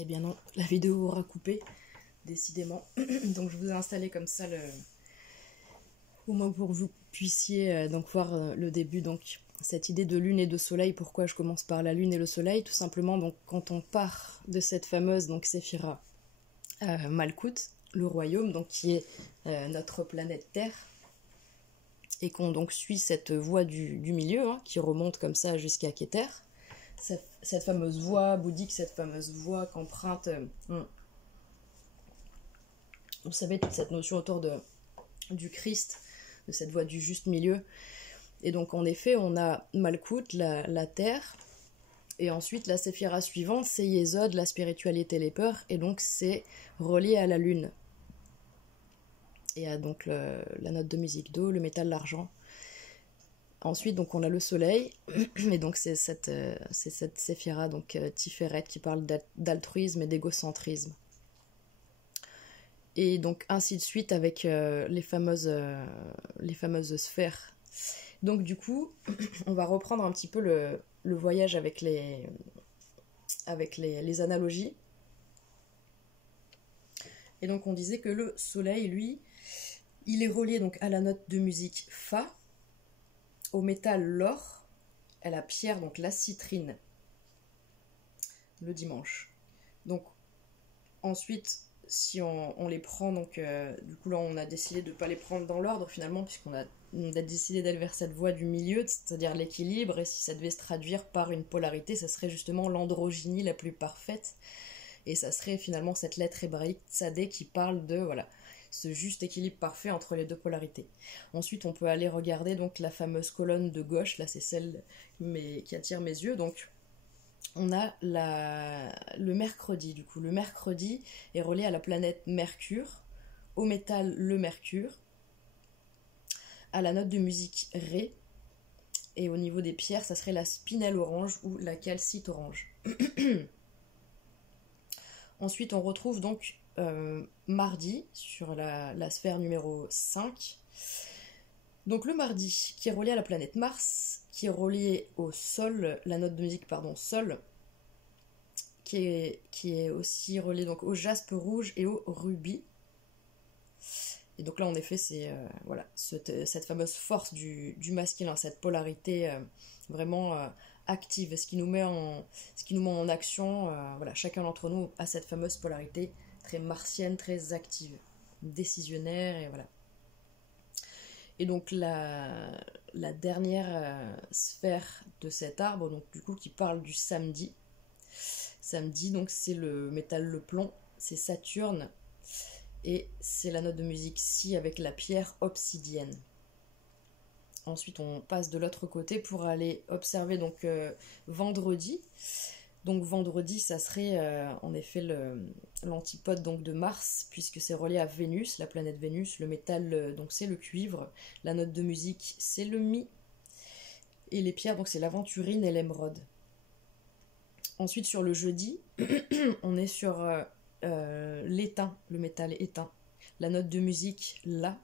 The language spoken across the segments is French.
Eh bien non, la vidéo aura coupé, décidément. Donc je vous ai installé comme ça au moins pour que vous puissiez donc voir le début. Donc cette idée de lune et de soleil, pourquoi je commence par la lune et le soleil? Tout simplement, donc quand on part de cette fameuse donc Séphira Malkout, le royaume, donc qui est notre planète Terre, et qu'on donc suit cette voie du milieu, hein, qui remonte comme ça jusqu'à Keter, cette fameuse voie bouddhique, cette fameuse voie qu'emprunte, vous savez, toute cette notion autour du Christ, de cette voie du juste milieu. Et donc en effet, on a Malkout, la terre, et ensuite la séphira suivante, c'est Yesod, la spiritualité, les peurs, et donc c'est relié à la lune. Et à donc la note de musique Do, le métal, l'argent. Ensuite, donc on a le soleil, et donc c'est cette séphira, donc Tiferet, qui parle d'altruisme et d'égocentrisme. Et donc ainsi de suite avec les fameuses sphères. Donc du coup, on va reprendre un petit peu le voyage avec les analogies. Et donc on disait que le soleil, lui, il est relié donc à la note de musique Fa, au métal l'or, à la pierre, donc la citrine, le dimanche. Donc ensuite, si on les prend, donc du coup là on a décidé de ne pas les prendre dans l'ordre finalement, puisqu'on a décidé d'aller vers cette voie du milieu, c'est-à-dire l'équilibre, et si ça devait se traduire par une polarité, ça serait justement l'androgynie la plus parfaite, et ça serait finalement cette lettre hébraïque Tzadé qui parle de voilà ce juste équilibre parfait entre les deux polarités. Ensuite on peut aller regarder donc la fameuse colonne de gauche, là c'est celle qui attire mes yeux, donc on a le mercredi. Du coup, le mercredi est relié à la planète Mercure, au métal le mercure, à la note de musique Ré, et au niveau des pierres, ça serait la spinelle orange ou la calcite orange. Ensuite, on retrouve donc mardi sur la sphère numéro 5. Donc le mardi, qui est relié à la planète Mars, qui est relié au sol, la note de musique, pardon, sol, qui est aussi relié donc au jaspe rouge et au rubis. Et donc là, en effet, c'est voilà, cette fameuse force du masculin, cette polarité vraiment active, ce qui nous met en action. Voilà, chacun d'entre nous a cette fameuse polarité très martienne, très active, décisionnaire, et voilà. Et donc la dernière sphère de cet arbre, donc du coup qui parle du samedi. Samedi, donc c'est le métal, le plomb, c'est Saturne, et c'est la note de musique Si avec la pierre obsidienne. Ensuite on passe de l'autre côté pour aller observer donc vendredi. Donc vendredi, ça serait en effet l'antipode donc de Mars, puisque c'est relié à Vénus, la planète Vénus. Le métal, donc c'est le cuivre. La note de musique, c'est le Mi. Et les pierres, donc c'est l'aventurine et l'émeraude. Ensuite, sur le jeudi, on est sur l'étain, le métal étain. La note de musique, La.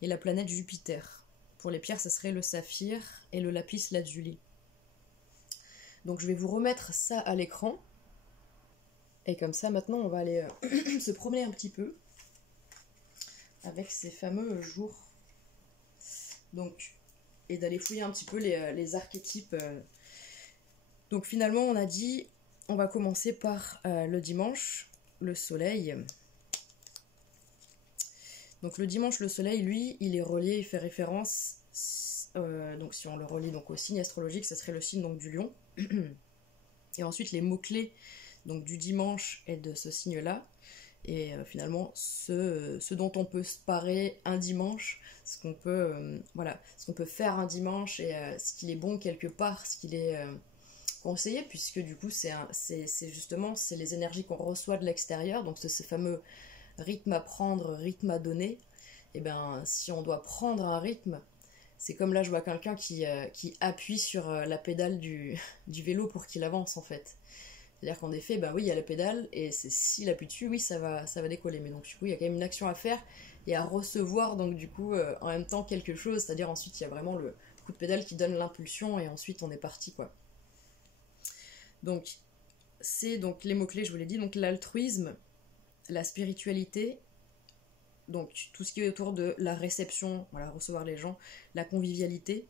Et la planète Jupiter. Pour les pierres, ça serait le saphir et le lapis lazuli. Donc je vais vous remettre ça à l'écran. Et comme ça, maintenant, on va aller se promener un petit peu avec ces fameux jours. Donc, et d'aller fouiller un petit peu les archétypes. Donc finalement, on a dit, on va commencer par le dimanche, le soleil. Donc le dimanche, le soleil, lui, il est relié, il fait référence, donc si on le relie donc au signe astrologique, ça serait le signe donc du lion. Et ensuite les mots-clés donc du dimanche et de ce signe-là, et finalement ce dont on peut se parer un dimanche, ce qu'on peut, voilà, ce qu'on peut faire un dimanche, et ce qu'il est bon quelque part, ce qu'il est conseillé, puisque du coup c'est justement c'est les énergies qu'on reçoit de l'extérieur, donc ce fameux rythme à prendre, rythme à donner. Et bien si on doit prendre un rythme, c'est comme là je vois quelqu'un qui appuie sur la pédale du vélo pour qu'il avance en fait. C'est-à-dire qu'en effet, bah oui, il y a la pédale, et s'il appuie dessus, oui, ça va décoller. Mais donc du coup, il y a quand même une action à faire et à recevoir, donc du coup, en même temps quelque chose. C'est-à-dire ensuite, il y a vraiment le coup de pédale qui donne l'impulsion, et ensuite on est parti, quoi. Donc c'est donc les mots-clés, je vous l'ai dit, donc l'altruisme, la spiritualité, donc tout ce qui est autour de la réception, voilà, recevoir les gens, la convivialité,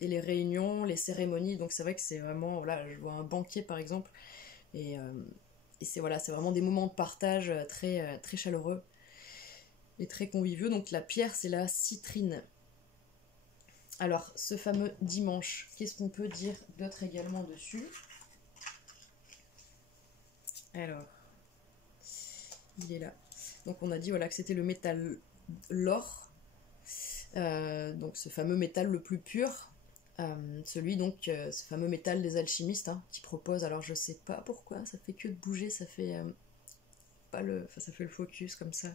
et les réunions, les cérémonies, donc c'est vrai que c'est vraiment, voilà, je vois un banquet par exemple, et, euh, et c'est voilà, c'est vraiment des moments de partage très chaleureux et très conviviaux. Donc la pierre, c'est la citrine. Alors, ce fameux dimanche, qu'est-ce qu'on peut dire d'autre également dessus? Alors, il est là. Donc on a dit voilà que c'était le métal, l'or, donc ce fameux métal le plus pur, celui donc, ce fameux métal des alchimistes, hein, qui propose, alors je sais pas pourquoi, ça fait que de bouger, ça fait pas le, enfin, ça fait le focus comme ça.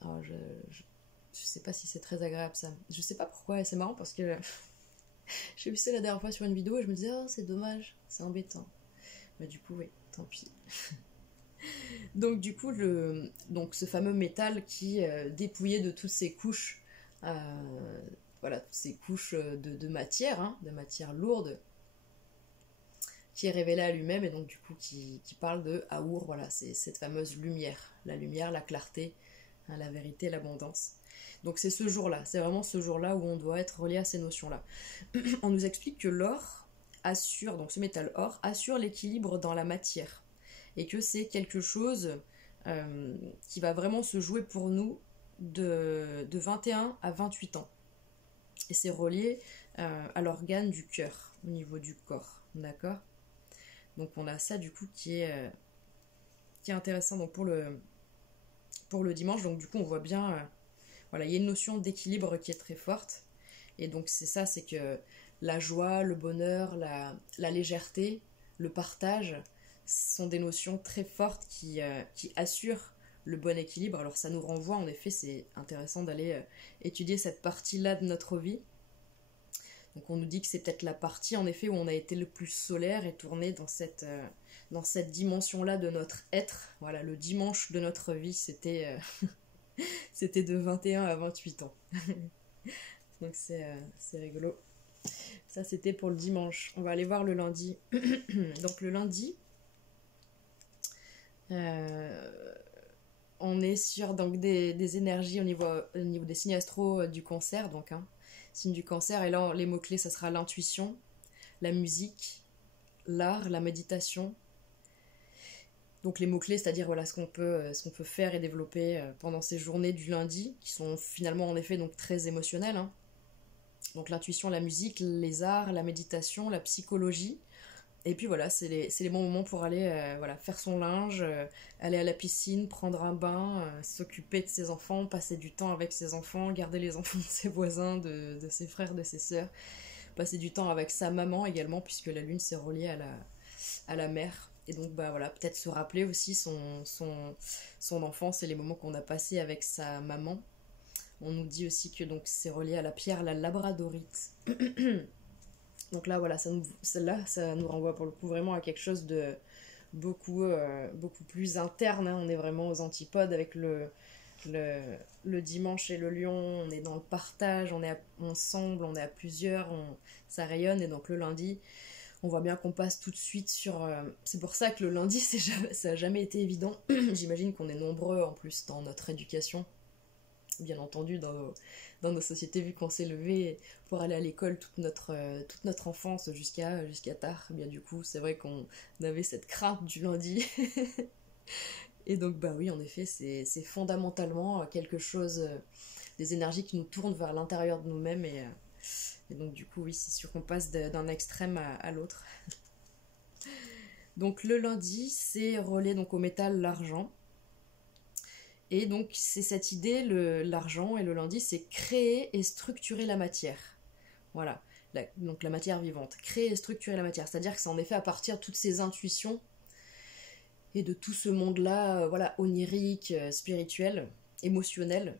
Alors je sais pas si c'est très agréable ça. Je sais pas pourquoi, et c'est marrant parce que j'ai vu ça la dernière fois sur une vidéo et je me disais oh c'est dommage, c'est embêtant. Mais du coup oui, tant pis. Donc du coup donc ce fameux métal qui dépouillé de toutes ces couches, voilà, toutes ces couches de matière, hein, de matière lourde, qui est révélé à lui-même et donc du coup qui parle de Aour, voilà, c'est cette fameuse lumière, la clarté, hein, la vérité, l'abondance. Donc c'est ce jour-là, c'est vraiment ce jour-là où on doit être relié à ces notions-là. On nous explique que l'or assure, donc ce métal or, assure l'équilibre dans la matière. Et que c'est quelque chose qui va vraiment se jouer pour nous de 21 à 28 ans. Et c'est relié à l'organe du cœur, au niveau du corps, d'accord? Donc on a ça du coup qui est intéressant donc pour le dimanche. Donc du coup on voit bien, voilà, il y a une notion d'équilibre qui est très forte. Et donc c'est ça, c'est que la joie, le bonheur, la légèreté, le partage sont des notions très fortes qui assurent le bon équilibre. Alors ça nous renvoie, en effet, c'est intéressant d'aller étudier cette partie-là de notre vie. Donc on nous dit que c'est peut-être la partie, en effet, où on a été le plus solaire et tourné dans cette dimension-là de notre être. Voilà, le dimanche de notre vie, c'était de 21 à 28 ans. Donc c'est rigolo. Ça, c'était pour le dimanche. On va aller voir le lundi. Donc le lundi, on est sur donc, des énergies au niveau des signes astro du cancer. Donc, hein, signe du cancer. Et là, les mots-clés, ça sera l'intuition, la musique, l'art, la méditation. Donc les mots-clés, c'est-à-dire voilà, ce qu'on peut faire et développer pendant ces journées du lundi, qui sont finalement en effet donc, très émotionnelles, hein. Donc l'intuition, la musique, les arts, la méditation, la psychologie. Et puis voilà, c'est les bons moments pour aller voilà, faire son linge, aller à la piscine, prendre un bain, s'occuper de ses enfants, passer du temps avec ses enfants, garder les enfants de ses voisins, de ses frères, de ses sœurs, passer du temps avec sa maman également, puisque la lune s'est reliée à la mère. Et donc bah voilà, peut-être se rappeler aussi son enfance et les moments qu'on a passés avec sa maman. On nous dit aussi que donc c'est relié à la pierre, la labradorite. Donc là, voilà, celle-là, ça nous renvoie pour le coup vraiment à quelque chose de beaucoup plus interne, hein. On est vraiment aux antipodes avec le dimanche et le lion. On est dans le partage, on est ensemble, on est à plusieurs, ça rayonne. Et donc le lundi, on voit bien qu'on passe tout de suite sur... c'est pour ça que le lundi, ça n'a jamais été évident. J'imagine qu'on est nombreux en plus dans notre éducation. Bien entendu dans nos sociétés, vu qu'on s'est levé pour aller à l'école toute notre enfance jusqu'à tard, bien du coup c'est vrai qu'on avait cette crainte du lundi. Et donc bah oui, en effet, c'est fondamentalement quelque chose, des énergies qui nous tournent vers l'intérieur de nous-mêmes, et donc du coup oui, c'est sûr qu'on passe d'un extrême à l'autre. Donc le lundi, c'est relié donc au métal, l'argent. Et donc c'est cette idée, l'argent et le lundi, c'est créer et structurer la matière. Voilà, donc la matière vivante. Créer et structurer la matière, c'est-à-dire que c'est en effet à partir de toutes ces intuitions et de tout ce monde-là, voilà, onirique, spirituel, émotionnel,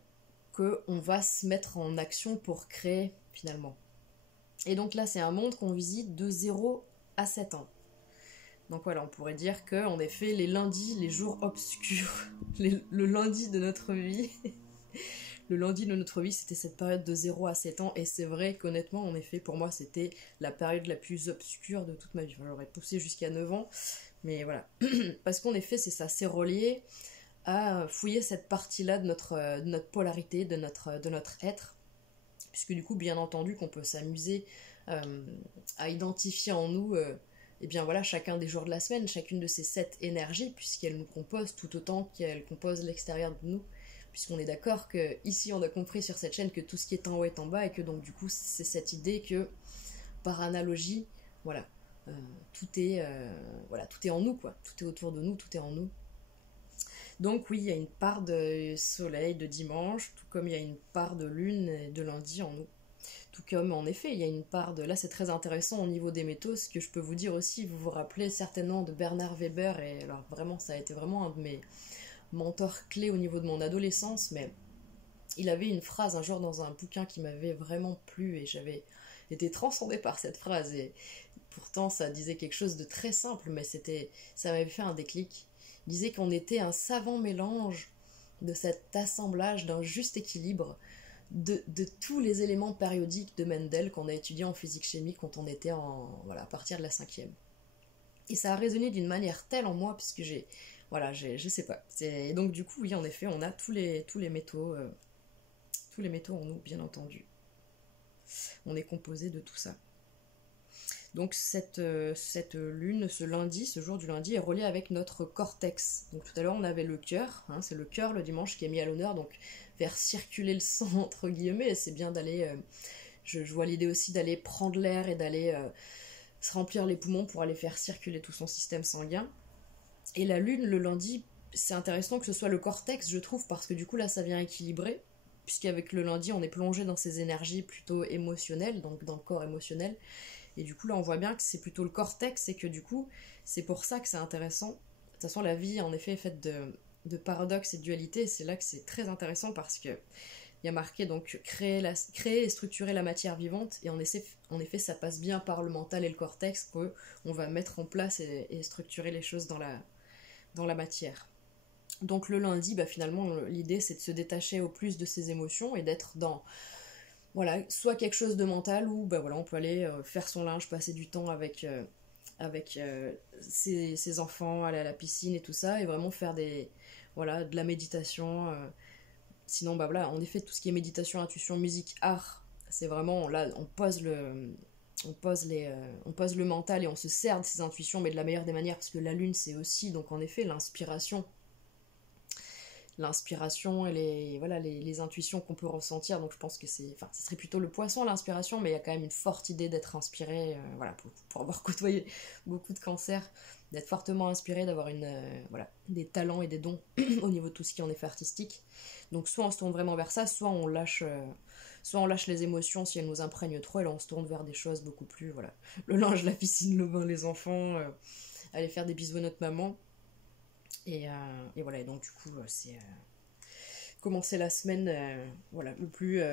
qu'on va se mettre en action pour créer finalement. Et donc là, c'est un monde qu'on visite de 0 à 7 ans. Donc voilà, on pourrait dire que, en effet, les lundis, les jours obscurs, le lundi de notre vie, le lundi de notre vie, c'était cette période de 0 à 7 ans, et c'est vrai qu'honnêtement, en effet, pour moi, c'était la période la plus obscure de toute ma vie. Enfin, j'aurais poussé jusqu'à 9 ans, Mais voilà. Parce qu'en effet, c'est ça, c'est relié à fouiller cette partie-là de notre polarité, de notre être. Puisque du coup, bien entendu, qu'on peut s'amuser euh, à identifier en nous, et bien voilà, chacun des jours de la semaine, chacune de ces 7 énergies, puisqu'elles nous composent tout autant qu'elles composent l'extérieur de nous. Puisqu'on est d'accord que ici, on a compris sur cette chaîne que tout ce qui est en haut est en bas, et que donc du coup, c'est cette idée que, par analogie, voilà, euh, tout est, voilà, tout est en nous, quoi. Tout est autour de nous, tout est en nous. Donc oui, il y a une part de soleil de dimanche, tout comme il y a une part de lune et de lundi en nous. Tout comme en effet, il y a une part de... Là, c'est très intéressant au niveau des métaux, ce que je peux vous dire aussi, vous vous rappelez certainement de Bernard Weber, et alors vraiment, ça a été vraiment un de mes mentors clés au niveau de mon adolescence, mais il avait une phrase un jour dans un bouquin qui m'avait vraiment plu, et j'avais été transcendée par cette phrase, et pourtant ça disait quelque chose de très simple, mais ça m'avait fait un déclic. Il disait qu'on était un savant mélange de cet assemblage d'un juste équilibre de tous les éléments périodiques de Mendel qu'on a étudié en physique-chimie quand on était voilà, à partir de la 5e. Et ça a résonné d'une manière telle en moi, puisque voilà, je sais pas. Et donc du coup, oui, en effet, on a tous les métaux en nous, bien entendu. On est composé de tout ça. Donc cette lune, ce lundi, ce jour du lundi, est relié avec notre cortex. Donc tout à l'heure on avait le cœur, hein, c'est le cœur le dimanche qui est mis à l'honneur, donc faire circuler le sang entre guillemets, c'est bien d'aller, je vois l'idée aussi d'aller prendre l'air et d'aller se remplir les poumons pour aller faire circuler tout son système sanguin. Et la lune le lundi, c'est intéressant que ce soit le cortex, je trouve, parce que du coup là ça vient équilibrer, puisqu'avec le lundi on est plongé dans ces énergies plutôt émotionnelles, donc dans le corps émotionnel. Et du coup, là, on voit bien que c'est plutôt le cortex et que du coup, c'est pour ça que c'est intéressant. De toute façon, la vie, en effet, est faite de paradoxes et de dualités. Et c'est là que c'est très intéressant parce que il y a marqué donc créer et structurer la matière vivante. Et en effet, ça passe bien par le mental et le cortex qu'on va mettre en place et structurer les choses dans la matière. Donc le lundi, bah, finalement, l'idée, c'est de se détacher au plus de ses émotions et d'être dans voilà, soit quelque chose de mental ou bah voilà, on peut aller faire son linge, passer du temps avec ses enfants, aller à la piscine et tout ça, et vraiment faire voilà, de la méditation. Sinon, bah voilà, en effet, tout ce qui est méditation, intuition, musique, art, c'est vraiment là, on pose le mental et on se sert de ses intuitions, mais de la meilleure des manières, parce que la lune, c'est aussi, donc en effet, l'inspiration et les intuitions qu'on peut ressentir. Donc je pense que ce serait plutôt le poisson l'inspiration, mais il y a quand même une forte idée d'être inspiré, voilà, pour avoir côtoyé beaucoup de cancers, d'être fortement inspiré, d'avoir voilà, des talents et des dons au niveau de tout ce qui est en effet artistique. Donc soit on se tourne vraiment vers ça, soit on lâche les émotions si elles nous imprègnent trop, et là on se tourne vers des choses beaucoup plus, voilà, le linge, la piscine, le bain, les enfants, aller faire des bisous à notre maman. Et voilà, et donc du coup, c'est commencer la semaine voilà,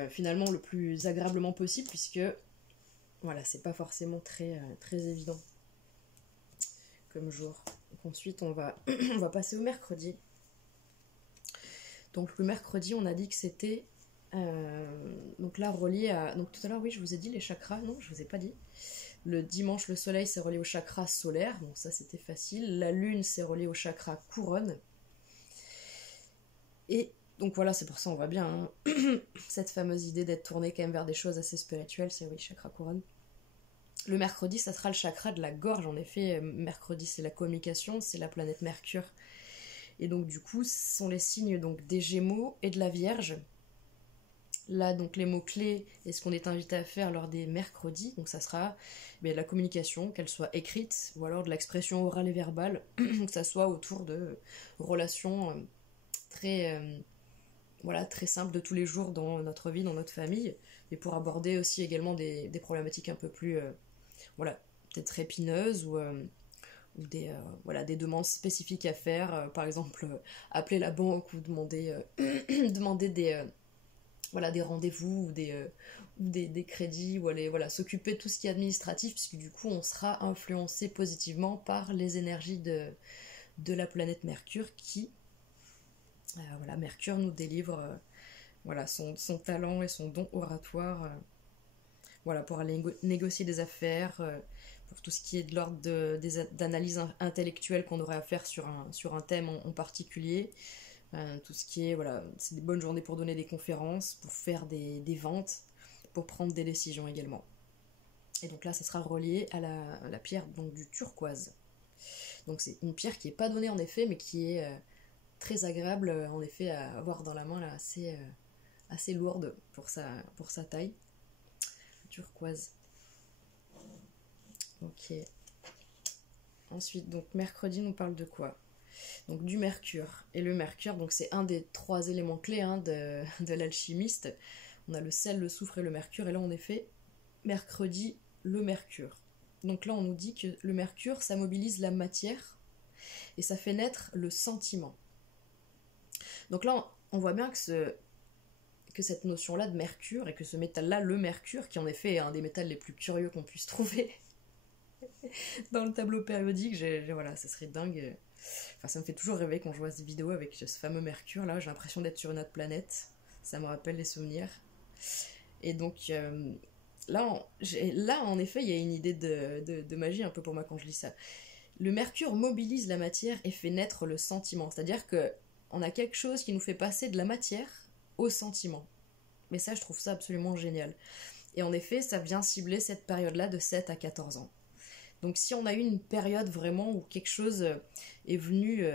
finalement le plus agréablement possible, puisque voilà, c'est pas forcément très évident comme jour. Donc ensuite, on va passer au mercredi. Donc le mercredi, on a dit que c'était donc là relié à... Donc tout à l'heure, oui, je vous ai dit les chakras, non, je vous ai pas dit. Le dimanche, le soleil, c'est relié au chakra solaire, donc ça c'était facile. La lune, c'est relié au chakra couronne. Et donc voilà, c'est pour ça on voit bien hein, cette fameuse idée d'être tourné quand même vers des choses assez spirituelles, c'est oui, chakra couronne. Le mercredi, ça sera le chakra de la gorge, en effet. Mercredi, c'est la communication, c'est la planète Mercure. Et donc du coup, ce sont les signes donc, des Gémeaux et de la Vierge. Là, donc les mots-clés et ce qu'on est invité à faire lors des mercredis, donc ça sera de la communication, qu'elle soit écrite, ou alors de l'expression orale et verbale, que ça soit autour de relations très, voilà, très simples de tous les jours dans notre vie, dans notre famille, et pour aborder aussi également des problématiques un peu plus, voilà, peut-être épineuses, ou voilà, des demandes spécifiques à faire, par exemple appeler la banque ou demander, demander voilà, des rendez-vous ou des crédits, ou aller voilà, s'occuper de tout ce qui est administratif, puisque du coup on sera influencé positivement par les énergies de la planète Mercure qui, voilà, Mercure nous délivre voilà, son talent et son don oratoire voilà, pour aller négocier des affaires, pour tout ce qui est de l'ordre d'analyse intellectuelle qu'on aurait à faire sur un thème en particulier. Tout ce qui est, voilà, c'est des bonnes journées pour donner des conférences, pour faire des ventes, pour prendre des décisions également. Et donc là, ça sera relié à la pierre donc, du turquoise. Donc c'est une pierre qui n'est pas donnée en effet, mais qui est très agréable en effet à avoir dans la main, là, assez lourde pour sa taille. Turquoise. Ok. Ensuite, donc mercredi nous parle de quoi? Donc du mercure. Et le mercure, donc c'est un des 3 éléments clés de l'alchimiste. On a le sel, le soufre et le mercure. Et là, en effet, mercredi, le mercure. Donc là, on nous dit que le mercure, ça mobilise la matière et ça fait naître le sentiment. Donc là, on voit bien que cette notion-là de mercure et que ce métal-là, le mercure, qui en effet est un des métals les plus curieux qu'on puisse trouver dans le tableau périodique, voilà, ça serait dingue. Enfin, ça me fait toujours rêver quand je vois ces vidéos avec ce fameux mercure-là. J'ai l'impression d'être sur une autre planète. Ça me rappelle les souvenirs. Et donc, là, en effet, il y a une idée de magie un peu pour moi quand je lis ça. Le mercure mobilise la matière et fait naître le sentiment. C'est-à-dire que on a quelque chose qui nous fait passer de la matière au sentiment. Mais ça, je trouve ça absolument génial. Et en effet, ça vient cibler cette période-là de 7 à 14 ans. Donc si on a eu une période vraiment où quelque chose est venu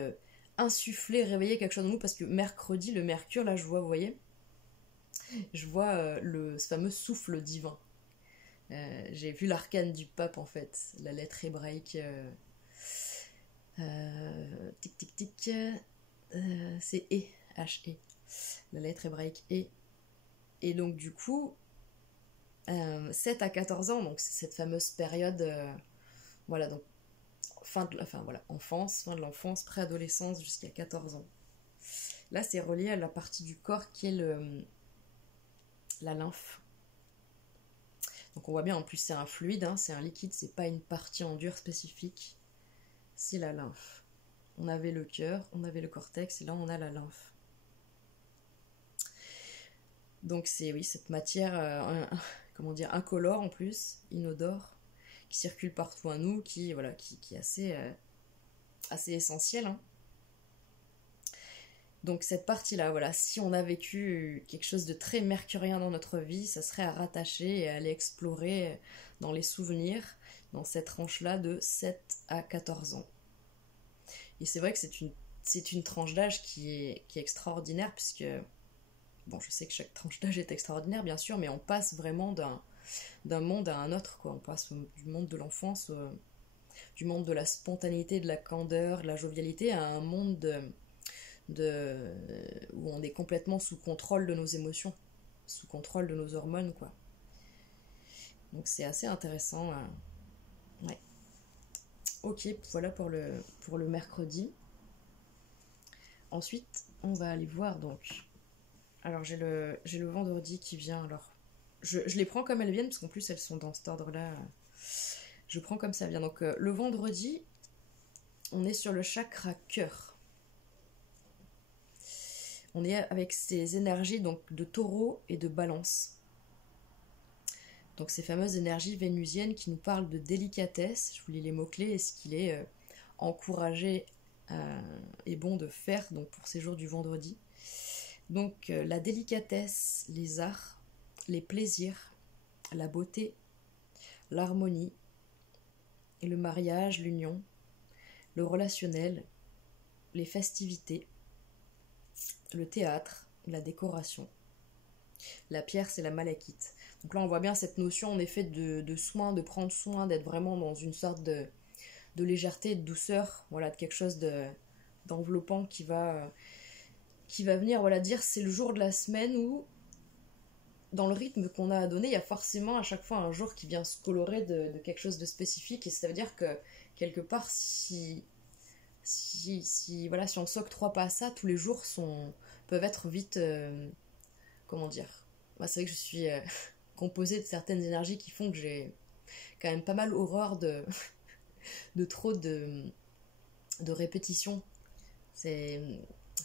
insuffler, réveiller quelque chose en nous, parce que mercredi, le mercure, là, je vois, vous voyez, je vois ce fameux souffle divin. J'ai vu l'arcane du pape, en fait, la lettre hébraïque... tic tic tic, c'est E, H-E, la lettre hébraïque E. Et donc du coup, 7 à 14 ans, donc c'est cette fameuse période, voilà, donc enfance, fin de l'enfance, préadolescence jusqu'à 14 ans. Là, c'est relié à la partie du corps qui est la lymphe. Donc on voit bien, en plus c'est un fluide, hein, c'est un liquide, c'est pas une partie en dur spécifique, c'est la lymphe. On avait le cœur, on avait le cortex, et là on a la lymphe. Donc c'est, oui, cette matière, incolore en plus, inodore, qui circule partout à nous, qui est assez essentielle. Hein. Donc cette partie-là, voilà, si on a vécu quelque chose de très mercurien dans notre vie, ça serait à rattacher et à aller explorer dans les souvenirs, dans cette tranche-là de 7 à 14 ans. Et c'est vrai que c'est une tranche d'âge qui est extraordinaire, puisque, bon, je sais que chaque tranche d'âge est extraordinaire, bien sûr, mais on passe vraiment d'un monde à un autre, quoi. On passe du monde de l'enfance, du monde de la spontanéité, de la candeur, de la jovialité, à un monde où on est complètement sous contrôle de nos émotions, sous contrôle de nos hormones, quoi. Donc c'est assez intéressant. Ouais. Ok, voilà pour le mercredi. Ensuite, on va aller voir donc. Alors j'ai le vendredi qui vient. Alors je les prends comme elles viennent parce qu'en plus elles sont dans cet ordre-là. Je prends comme ça vient. Donc le vendredi, on est sur le chakra cœur. On est avec ces énergies donc de taureau et de balance. Donc ces fameuses énergies vénusiennes qui nous parlent de délicatesse. Je vous lis les mots-clés et ce qu'il est encouragé et bon de faire donc pour ces jours du vendredi. Donc la délicatesse, les arts, les plaisirs, la beauté, l'harmonie, et le mariage, l'union, le relationnel, les festivités, le théâtre, la décoration. La pierre, c'est la malachite. Donc là, on voit bien cette notion, en effet, de soin, de prendre soin, d'être vraiment dans une sorte de légèreté, de douceur, voilà, de quelque chose d'enveloppant qui va venir, voilà, dire c'est le jour de la semaine où, dans le rythme qu'on a à donner, il y a forcément à chaque fois un jour qui vient se colorer de quelque chose de spécifique, et ça veut dire que, quelque part, si on s'octroie pas à ça, tous les jours peuvent être vite, comment dire, moi c'est vrai que je suis composée de certaines énergies qui font que j'ai quand même pas mal horreur de trop de répétition. C'est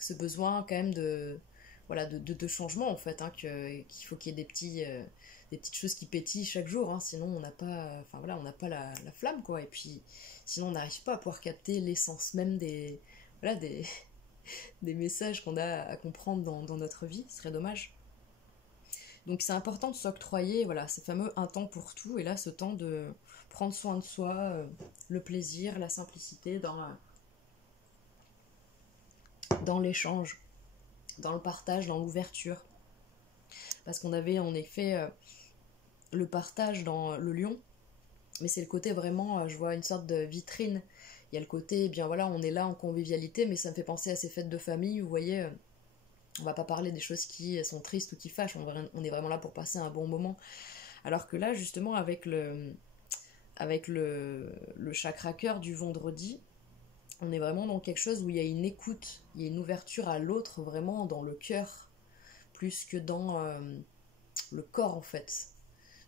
ce besoin quand même de voilà, de changement en fait, hein, qu'il faut qu'il y ait des petites choses qui pétillent chaque jour, hein, sinon on n'a pas, enfin voilà, on n'a pas la flamme quoi, et puis sinon on n'arrive pas à pouvoir capter l'essence même voilà, des messages qu'on a à comprendre dans notre vie, ce serait dommage. Donc c'est important de s'octroyer, voilà, ce fameux un temps pour tout, et là ce temps de prendre soin de soi, le plaisir, la simplicité dans l'échange, dans le partage, dans l'ouverture. Parce qu'on avait en effet le partage dans le lion, mais c'est le côté vraiment, je vois une sorte de vitrine. Il y a le côté, eh bien voilà, on est là en convivialité, mais ça me fait penser à ces fêtes de famille où, vous voyez, on va pas parler des choses qui sont tristes ou qui fâchent, on est vraiment là pour passer un bon moment. Alors que là, justement, avec le chakra cœur du vendredi, on est vraiment dans quelque chose où il y a une écoute, il y a une ouverture à l'autre, vraiment dans le cœur, plus que dans le corps en fait.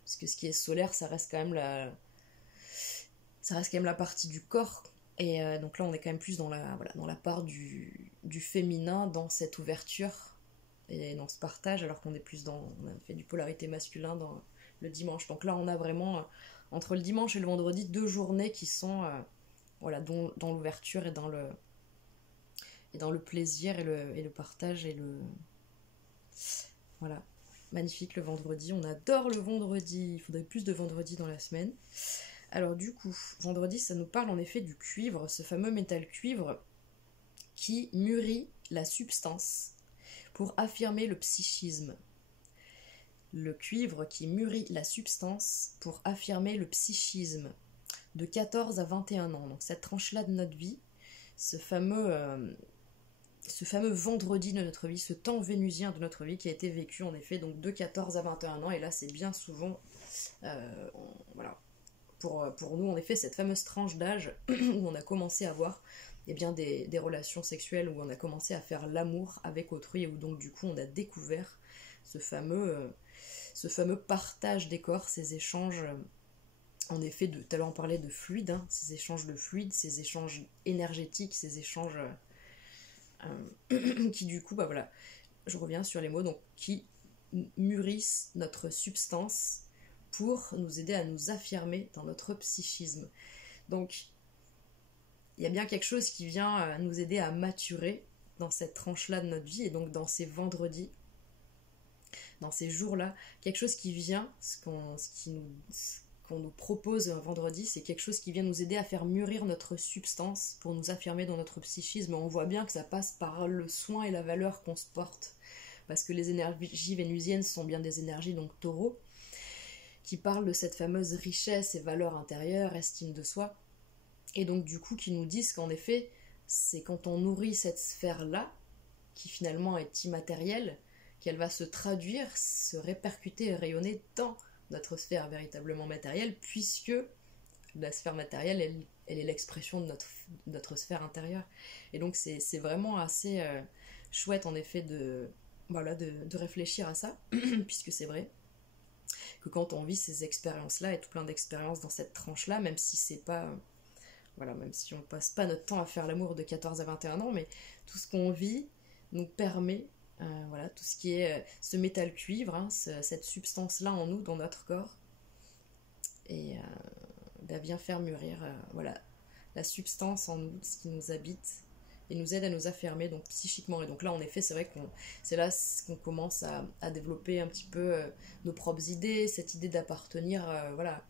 Parce que ce qui est solaire, ça reste quand même la partie du corps. Et donc là, on est quand même plus voilà, dans la part du féminin, dans cette ouverture et dans ce partage, alors qu'on est plus on a fait du polarité masculin dans le dimanche. Donc là, on a vraiment, entre le dimanche et le vendredi, 2 journées qui sont voilà, dans l'ouverture et dans le plaisir et le partage voilà. Magnifique le vendredi, on adore le vendredi, il faudrait plus de vendredi dans la semaine. Alors du coup, vendredi, ça nous parle en effet du cuivre, ce fameux métal cuivre qui mûrit la substance pour affirmer le psychisme. Le cuivre qui mûrit la substance pour affirmer le psychisme de 14 à 21 ans. Donc cette tranche-là de notre vie, ce fameux vendredi de notre vie, ce temps vénusien de notre vie qui a été vécu en effet donc de 14 à 21 ans. Et là, c'est bien souvent, voilà, pour nous, en effet, cette fameuse tranche d'âge où on a commencé à avoir eh bien, des relations sexuelles, où on a commencé à faire l'amour avec autrui, et où donc du coup on a découvert ce fameux partage des corps, ces échanges, en effet, tout à l'heure on parlait de fluides, hein, ces échanges de fluides, ces échanges énergétiques, ces échanges qui du coup, bah voilà, je reviens sur les mots, donc qui mûrissent notre substance pour nous aider à nous affirmer dans notre psychisme. Donc, il y a bien quelque chose qui vient nous aider à maturer dans cette tranche-là de notre vie, et donc dans ces vendredis, dans ces jours-là, quelque chose qui vient, ce qu'on nous propose un vendredi, c'est quelque chose qui vient nous aider à faire mûrir notre substance pour nous affirmer dans notre psychisme. On voit bien que ça passe par le soin et la valeur qu'on se porte, parce que les énergies vénusiennes sont bien des énergies donc taureaux, qui parlent de cette fameuse richesse et valeur intérieure, estime de soi, et donc du coup qui nous disent qu'en effet, c'est quand on nourrit cette sphère-là, qui finalement est immatérielle, qu'elle va se traduire, se répercuter et rayonner dans notre sphère véritablement matérielle, puisque la sphère matérielle, elle est l'expression de notre sphère intérieure. Et donc c'est vraiment assez chouette en effet de réfléchir à ça, puisque c'est vrai que quand on vit ces expériences-là, et tout plein d'expériences dans cette tranche-là, même si c'est pas... Voilà, même si on passe pas notre temps à faire l'amour de 14 à 21 ans, mais tout ce qu'on vit nous permet, voilà, tout ce qui est ce métal cuivre, hein, cette substance-là en nous, dans notre corps, et vient faire mûrir voilà, la substance en nous, ce qui nous habite, et nous aide à nous affirmer donc psychiquement. Et donc là, en effet, c'est vrai c'est là qu'on commence à développer un petit peu nos propres idées, cette idée d'appartenir, voilà,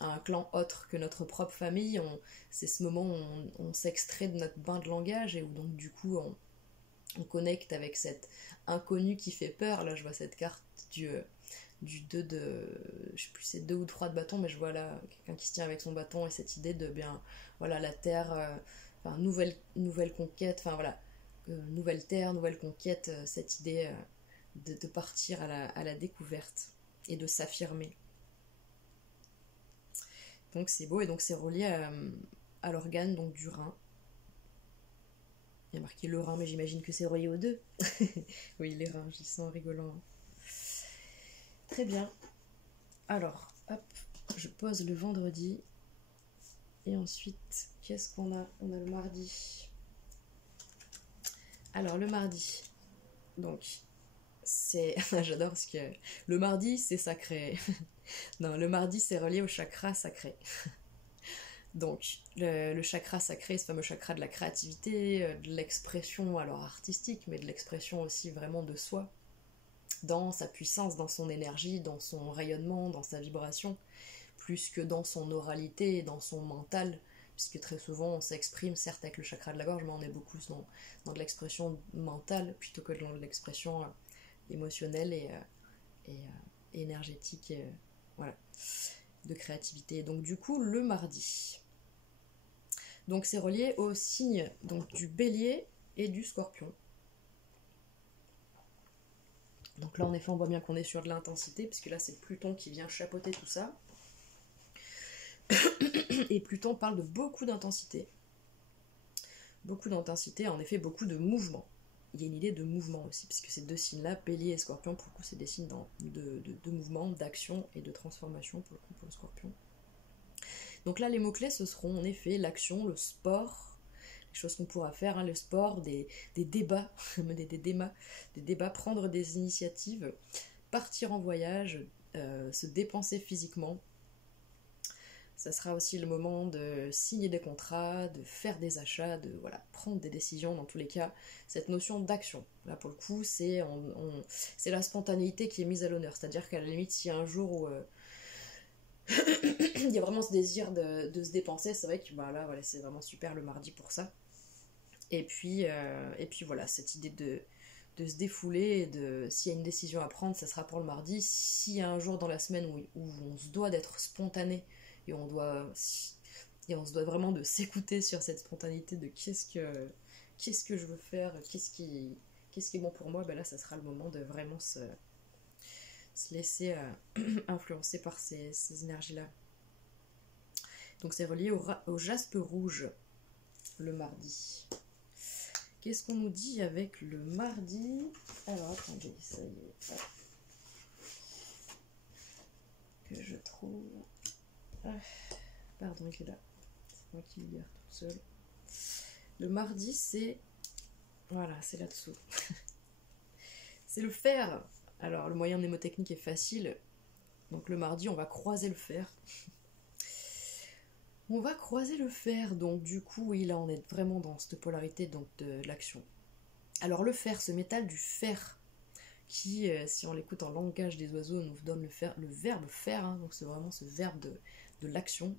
à un clan autre que notre propre famille. C'est ce moment où on s'extrait de notre bain de langage, et où donc du coup on connecte avec cet inconnu qui fait peur. Là, je vois cette carte du 2 de... Je sais plus, c'est 2 ou 3 de bâton, mais je vois là quelqu'un qui se tient avec son bâton, et cette idée de, bien, voilà, la terre, enfin, nouvelle conquête, enfin voilà, nouvelle terre, nouvelle conquête, cette idée de partir à la découverte et de s'affirmer. Donc c'est beau, et donc c'est relié à l'organe donc du rein. Il y a marqué le rein, mais j'imagine que c'est relié aux deux. Oui, les reins, je dis ça en rigolant. Très bien. Alors, hop, je pose le vendredi. Et ensuite, qu'est-ce qu'on a? On a le mardi. Alors, le mardi. Donc, c'est... J'adore parce que le mardi, c'est sacré. Non, le mardi, c'est relié au chakra sacré. Donc, le chakra sacré, ce fameux chakra de la créativité, de l'expression, alors artistique, mais de l'expression aussi vraiment de soi, dans sa puissance, dans son énergie, dans son rayonnement, dans sa vibration, plus que dans son oralité, dans son mental, puisque très souvent on s'exprime certes avec le chakra de la gorge, mais on est beaucoup dans de l'expression mentale plutôt que dans de l'expression émotionnelle et énergétique, voilà, de créativité. Donc du coup, le mardi. Donc c'est relié au signe donc, du bélier et du scorpion. Donc là en effet on voit bien qu'on est sur de l'intensité, puisque là c'est Pluton qui vient chapeauter tout ça. Et Pluton parle de beaucoup d'intensité. Beaucoup d'intensité, en effet beaucoup de mouvement. Il y a une idée de mouvement aussi, puisque ces deux signes-là, bélier et scorpion, pour le coup c'est des signes de mouvement, d'action et de transformation pour le coup pour le scorpion. Donc là les mots-clés ce seront en effet l'action, le sport, les choses qu'on pourra faire, hein, le sport, des débats, des débats, prendre des initiatives, partir en voyage, se dépenser physiquement. Ça sera aussi le moment de signer des contrats, de faire des achats, de voilà, prendre des décisions dans tous les cas. Cette notion d'action, là pour le coup, c'est la spontanéité qui est mise à l'honneur. C'est-à-dire qu'à la limite, s'il y a un jour où il y a vraiment ce désir de se dépenser, c'est vrai que bah, là, voilà, c'est vraiment super le mardi pour ça. Et puis voilà, cette idée de se défouler, s'il y a une décision à prendre, ça sera pour le mardi. S'il y a un jour dans la semaine où on se doit d'être spontané, et on se doit vraiment de s'écouter sur cette spontanéité de qu'est-ce que je veux faire, qu'est-ce qui est bon pour moi, ben là ça sera le moment de vraiment se laisser influencer par ces énergies-là. Donc c'est relié au jaspe rouge le mardi. Qu'est-ce qu'on nous dit avec le mardi? Alors attendez, ça y est. Hop. Que je trouve... Ah, pardon, il est là. C'est moi qui le lire toute seule. Le mardi, c'est... Voilà, c'est là-dessous. C'est le fer. Alors, le moyen mnémotechnique est facile. Donc le mardi, on va croiser le fer. On va croiser le fer. Donc du coup, oui, là, on est vraiment dans cette polarité donc, de l'action. Alors le fer, ce métal du fer, qui, si on l'écoute en langage des oiseaux, nous donne le verbe faire. Hein, donc c'est vraiment ce verbe de l'action.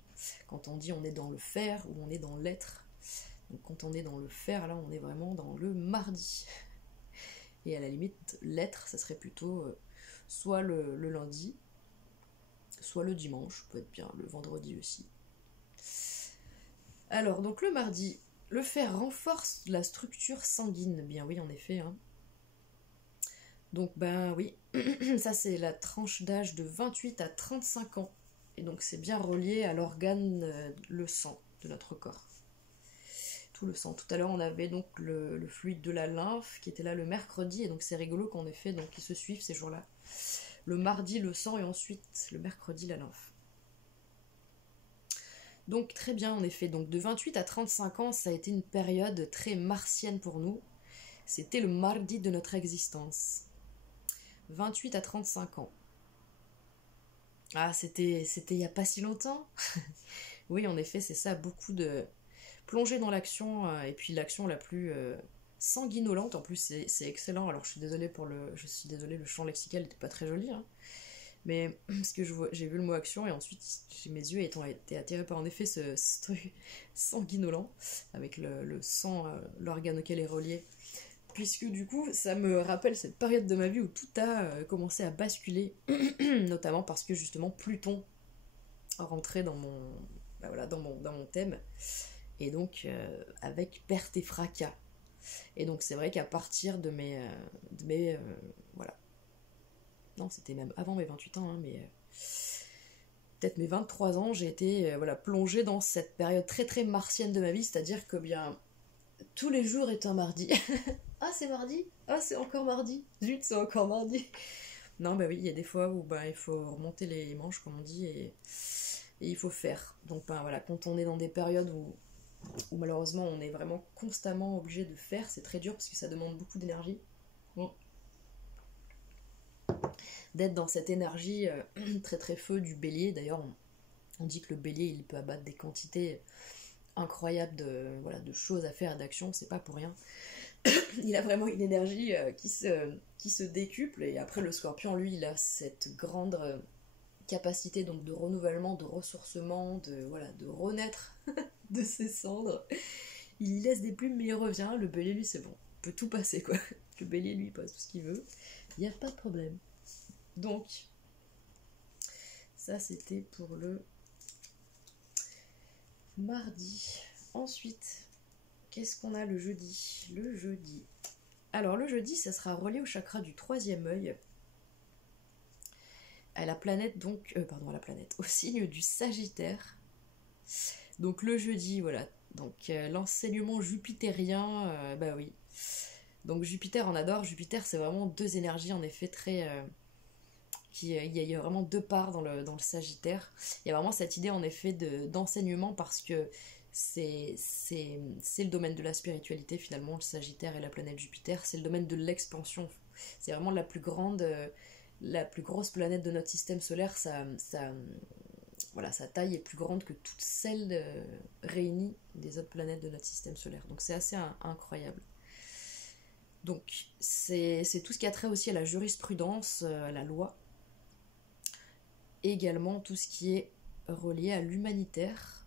Quand on dit on est dans le faire ou on est dans l'être. Donc quand on est dans le faire, là on est vraiment dans le mardi. Et à la limite, l'être, ça serait plutôt soit le lundi, soit le dimanche, peut être bien le vendredi aussi. Alors, donc le mardi, le fer renforce la structure sanguine. Bien oui, en effet. Hein. Donc ben oui, ça c'est la tranche d'âge de 28 à 35 ans. Et donc c'est bien relié à l'organe, le sang de notre corps. Tout le sang. Tout à l'heure on avait donc le fluide de la lymphe qui était là le mercredi. Et donc c'est rigolo qu'en effet, donc, ils se suivent ces jours-là. Le mardi le sang et ensuite le mercredi la lymphe. Donc très bien en effet. Donc de 28 à 35 ans, ça a été une période très martienne pour nous. C'était le mardi de notre existence. 28 à 35 ans. Ah, c'était il n'y a pas si longtemps. Oui, en effet, c'est ça, beaucoup de plonger dans l'action, et puis l'action la plus sanguinolente, en plus c'est excellent. Alors je suis désolée le champ lexical n'était pas très joli, hein. Mais parce que j'ai vu le mot action et ensuite mes yeux étant été attirés par en effet ce truc sanguinolent, avec le sang, l'organe auquel est relié. Puisque du coup, ça me rappelle cette période de ma vie où tout a commencé à basculer, notamment parce que justement Pluton rentrait dans mon thème, et donc avec perte et fracas. Et donc c'est vrai qu'à partir de mes voilà. Non, c'était même avant mes 28 ans, hein, mais peut-être mes 23 ans, j'ai été plongée dans cette période très très martienne de ma vie, c'est-à-dire que bien tous les jours est un mardi. Ah, c'est mardi? Ah, c'est encore mardi? Zut, c'est encore mardi. Non, bah oui, il y a des fois où il faut remonter les manches, comme on dit, et il faut faire. Donc, voilà, quand on est dans des périodes où malheureusement on est vraiment constamment obligé de faire, c'est très dur parce que ça demande beaucoup d'énergie. Bon. d'être dans cette énergie très très feu du bélier. D'ailleurs, on dit que le bélier, il peut abattre des quantités incroyables de choses à faire et d'actions, c'est pas pour rien. Il a vraiment une énergie qui se décuple, et après le scorpion, lui, il a cette grande capacité donc de renouvellement, de ressourcement, de renaître de ses cendres. Il y laisse des plumes mais il revient. Le bélier, lui, c'est bon, il peut tout passer quoi. Le bélier, lui, il passe tout ce qu'il veut, il n'y a pas de problème. Donc ça, c'était pour le mardi. Ensuite, qu'est-ce qu'on a le jeudi? Le jeudi. Alors le jeudi, ça sera relié au chakra du troisième œil. À la planète donc... à la planète. Au signe du Sagittaire. Donc le jeudi, voilà. Donc l'enseignement jupitérien, bah oui. Donc Jupiter, on adore. Jupiter, c'est vraiment deux énergies, en effet, très... il y a vraiment deux parts dans le Sagittaire. Il y a vraiment cette idée, en effet, d'enseignement, parce que c'est le domaine de la spiritualité, finalement, le Sagittaire et la planète Jupiter. C'est le domaine de l'expansion. C'est vraiment la plus grosse planète de notre système solaire. Sa taille est plus grande que toutes celles réunies des autres planètes de notre système solaire. Donc c'est assez incroyable. Donc c'est tout ce qui a trait aussi à la jurisprudence, à la loi. Et également tout ce qui est relié à l'humanitaire,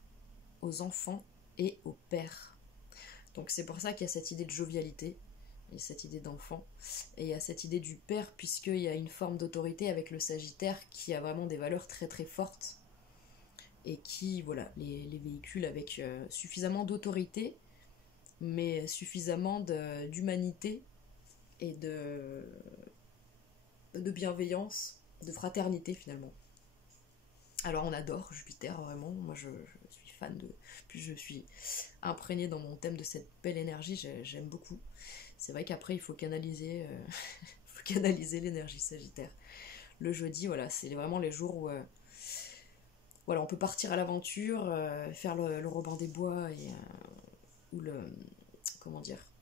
aux enfants et aux pères. Donc c'est pour ça qu'il y a cette idée de jovialité, il y a cette idée d'enfant, et il y a cette idée du père, puisqu'il y a une forme d'autorité avec le Sagittaire qui a vraiment des valeurs très très fortes, et qui, voilà, les véhicules avec suffisamment d'autorité, mais suffisamment d'humanité et de bienveillance, de fraternité finalement. Alors on adore Jupiter, vraiment, moi je suis fan de... Puis je suis imprégnée dans mon thème de cette belle énergie, j'aime beaucoup. C'est vrai qu'après il faut canaliser, l'énergie Sagittaire. Le jeudi, voilà, c'est vraiment les jours où on peut partir à l'aventure, faire le Robin des Bois ou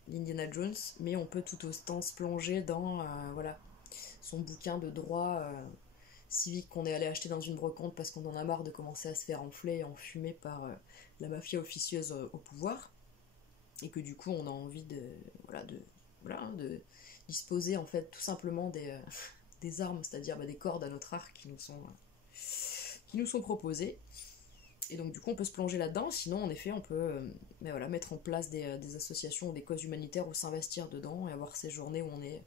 l'Indiana Jones, mais on peut tout autant se plonger dans son bouquin de droit civique qu'on est allé acheter dans une brocante parce qu'on en a marre de commencer à se faire enfler et enfumer par la mafia officieuse au pouvoir, et que du coup on a envie de disposer en fait tout simplement des armes, c'est-à-dire des cordes à notre arc qui nous sont proposées. Et donc du coup on peut se plonger là-dedans, sinon en effet on peut mettre en place des associations ou des causes humanitaires où s'investir dedans et avoir ces journées où on est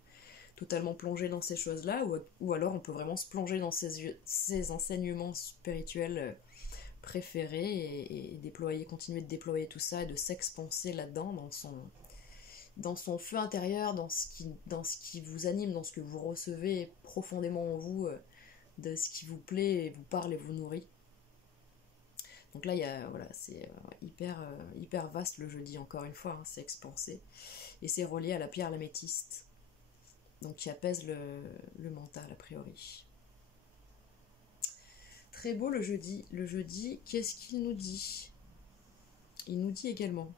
totalement plongé dans ces choses-là, ou alors on peut vraiment se plonger dans ces enseignements spirituels préférés et continuer de déployer tout ça et de s'expanser là-dedans, dans son feu intérieur, dans ce qui vous anime, dans ce que vous recevez profondément en vous, de ce qui vous plaît et vous parle et vous nourrit. Donc là, c'est hyper vaste le jeudi, encore une fois, hein, c'est expansé. Et c'est relié à la pierre l'améthyste, donc qui apaise le mental a priori. Très beau le jeudi. Le jeudi, qu'est-ce qu'il nous dit? Il nous dit également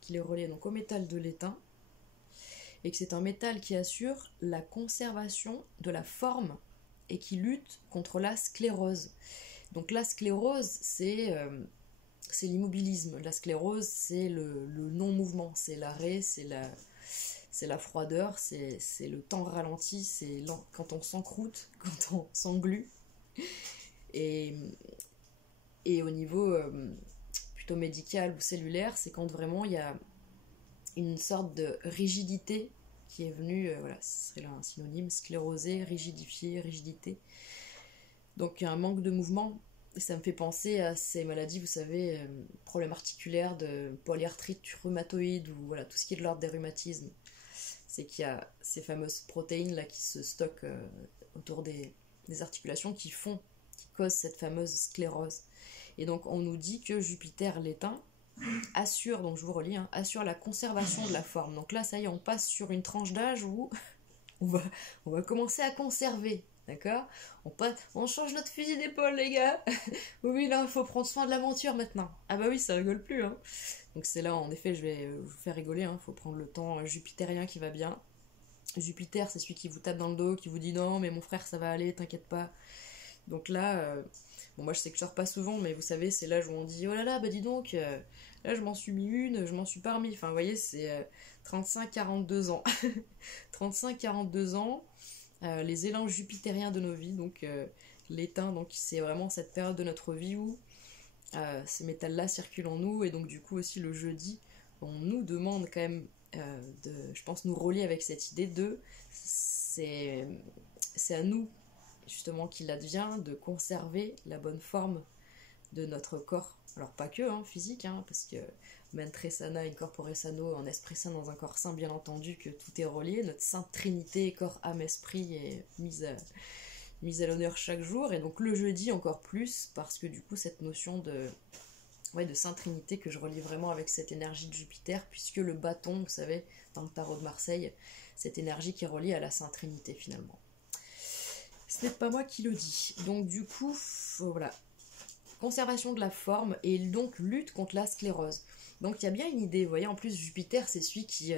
qu'il est relié donc au métal de l'étain, et que c'est un métal qui assure la conservation de la forme et qui lutte contre la sclérose. Donc la sclérose, c'est l'immobilisme. La sclérose, c'est le non-mouvement, c'est l'arrêt, c'est la froideur, c'est le temps ralenti, c'est quand on s'encroute, quand on s'englue. Et au niveau plutôt médical ou cellulaire, c'est quand vraiment il y a une sorte de rigidité qui est venue, ce serait là un synonyme, sclérosé, rigidifié, rigidité. Donc il y a un manque de mouvement, et ça me fait penser à ces maladies, vous savez, problèmes articulaires, de polyarthrite rhumatoïde, ou voilà, tout ce qui est de l'ordre des rhumatismes. C'est qu'il y a ces fameuses protéines là qui se stockent autour des articulations qui causent cette fameuse sclérose. Et donc on nous dit que Jupiter l'étain assure, donc je vous relis, assure la conservation de la forme. Donc là ça y est, on passe sur une tranche d'âge où on va commencer à conserver, d'accord ? On change notre fusil d'épaule, les gars. Oui, là, il faut prendre soin de l'aventure maintenant. Ah bah oui, ça rigole plus, hein. Donc c'est là, en effet, je vais vous faire rigoler, hein. Faut prendre le temps jupitérien qui va bien. Jupiter, c'est celui qui vous tape dans le dos, qui vous dit non, mais mon frère, ça va aller, t'inquiète pas. Donc là, bon, moi je sais que je sors pas souvent, mais vous savez, c'est l'âge où on dit oh là là, bah dis donc, là je m'en suis mis une, je m'en suis pas remis. Enfin, vous voyez, c'est 35-42 ans. 35-42 ans, les élans jupitériens de nos vies, donc l'étain, donc c'est vraiment cette période de notre vie où ces métals-là circulent en nous, et donc du coup aussi le jeudi, on nous demande quand même de, je pense, nous relier avec cette idée de c'est à nous justement qu'il advient de conserver la bonne forme de notre corps. Alors pas que physique, parce que mentre sana in corpore sano, en esprit sain dans un corps sain, bien entendu que tout est relié, notre sainte trinité, corps, âme, esprit est mise à l'honneur chaque jour, et donc le jeudi encore plus, parce que du coup cette notion de sainte trinité que je relie vraiment avec cette énergie de Jupiter, puisque le bâton, vous savez, dans le tarot de Marseille, cette énergie qui est reliée à la sainte trinité finalement. Ce n'est pas moi qui le dis. Donc du coup, voilà. Conservation de la forme et donc lutte contre la sclérose. Donc il y a bien une idée, vous voyez, en plus Jupiter c'est celui qui